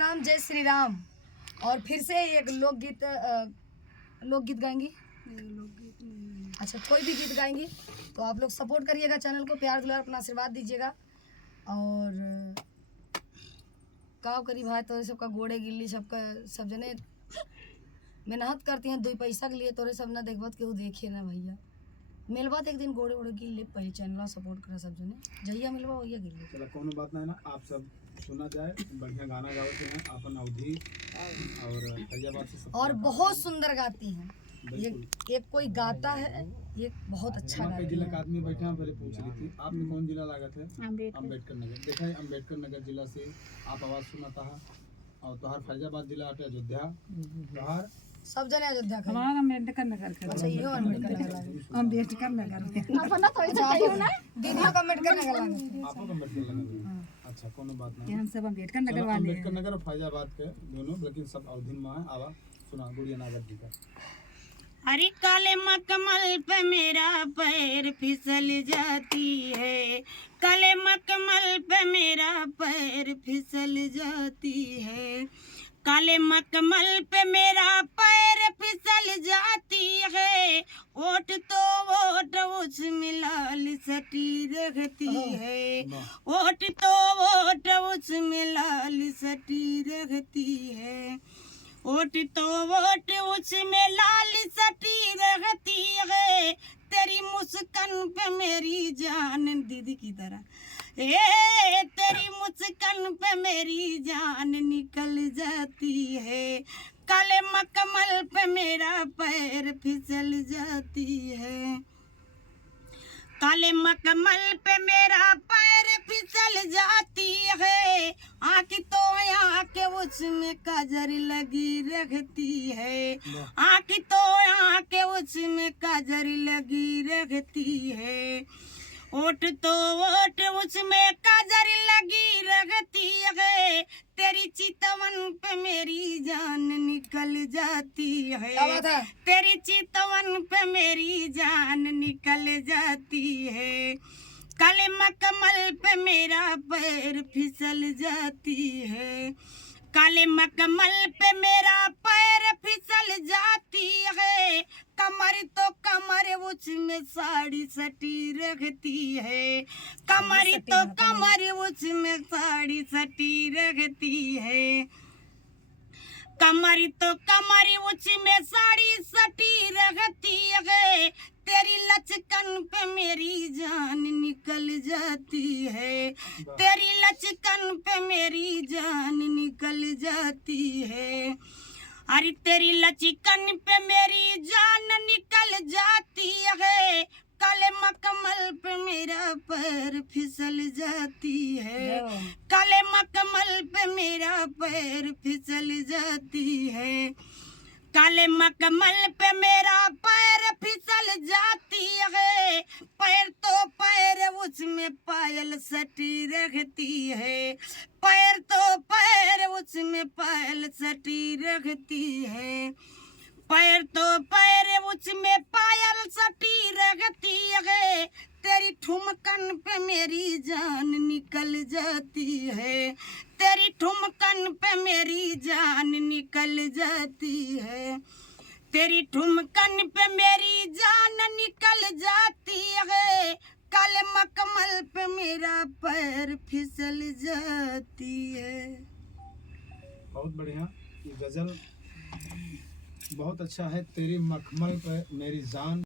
प्रणाम, जय श्री राम। और फिर से एक लोकगीत गाएंगी। अच्छा, कोई भी गीत गाएंगी तो आप लोग सपोर्ट करिएगा, चैनल को प्यार दुलार अपना आशीर्वाद दीजिएगा। और काव करी भाई तोरे सबका गोड़े गिल्ली सबका सब जने मेहनत करती हैं 2 पैसा के लिए, तोरे सब ना देखबत केहू देखिए ना भैया। मिलबत एक दिन गोड़े ओड़े गिल ले, पहले चैनल सपोर्ट करा सब जने, जहिया मिलबा वहिया गिल ले। चलो कोनो बात नहीं ना, आप सब सुना जाए, बढ़िया गाना गाते हैं अपन अवधि और फैजाबाद से और बहुत सुंदर गाती हैं। एक कोई गाता है, एक बहुत अच्छा गाता है। जिला का आदमी बैठे हैं, पहले पूछ रही थी आपने कौन जिला लागत है? अम्बेडकर नगर। देखा है अम्बेडकर नगर जिला से आप आवाज सुनाता है और तोहार फैजाबाद जिला अटे अयोध्या, तोहार सब जने अयोध्या का हमारा अम्बेडकर नगर का। अच्छा, ये अम्बेडकर नगर लागे। अम्बेडकर नगर में अपन ना थोड़ी चाहिए ना दीदियों का अम्बेडकर नगर लागे। आपको अम्बेडकर नगर। अच्छा, कोनो बात नहीं, हम सब अम्बेडकर नगर वाले हैं। अम्बेडकर नगर और फैजाबाद के दोनों, लेकिन सब अवधि में है। आवा सुना गुड़िया नागर जी का। हरी काले मखमल पे मेरा पैर फिसल जाती है, काले मखमल पे मेरा पैर फिसल जाती है, काले मखमल पे मेरा पैर फिसल जाती है, ओट तो ओट उसमें लाल सटी रहती है, ओट तो ओट उसमें लाल सटी रहती है, ओट तो ओट उसमें लाल सटी रहती है, तेरी मुस्कान पे मेरी जान दीदी की तरह, तेरी मुस्कान पे मेरी जान निकल जाती है, काले मखमल पे मेरा पैर फिसल जाती है, काले मखमल पे मेरा पैर फिसल जाती है, आँख तो आँख उसमें काजर लगी रहती है, आँख तो आँख उसमें काजर लगी रहती है, ओट तो ओट उसमें काजर लगी रहती है, तेरी चितवन पे मेरी जान निकल जाती है, तेरी चितवन पे मेरी जान निकल जाती है, काले मखमल पे मेरा पैर फिसल जाती है, काले मखमल पे मेरा पैर फिसल जाती है, कमर तो कमर उसमें साड़ी सटी रहती है, कमर तो कमर उसमें साड़ी सटी रहती है, कमर तो कमर उसमें साड़ी सटी रहती है, तेरी लचकन पे मेरी जान निकल जाती है, तेरी लचकन पे मेरी जान निकल जाती है, अरे तेरी लचकन पे मेरी जान निकल जाती है, काले मखमल पे मेरा पैर फिसल जाती है, काले मखमल पे मेरा पैर फिसल जाती है, काले मखमल पे मेरा पैर फिसल जाती है, पैर तो पैर उसमें पायल सटी रहती है, पैर तो पैर उसमें पायल सटी रहती है, पैर तो पैर उसमें पायल सटी रहती है, तेरी ठुमकन पे मेरी जान निकल जाती है, तेरी ठुमकन पे मेरी जान निकल जाती है, तेरी ठुमकन पे मेरी जान निकल जाती है, काले मखमल पे मेरा पैर फिसल जाती है। बहुत बढ़िया, ये गजल बहुत अच्छा है। तेरी मखमल पे मेरी जान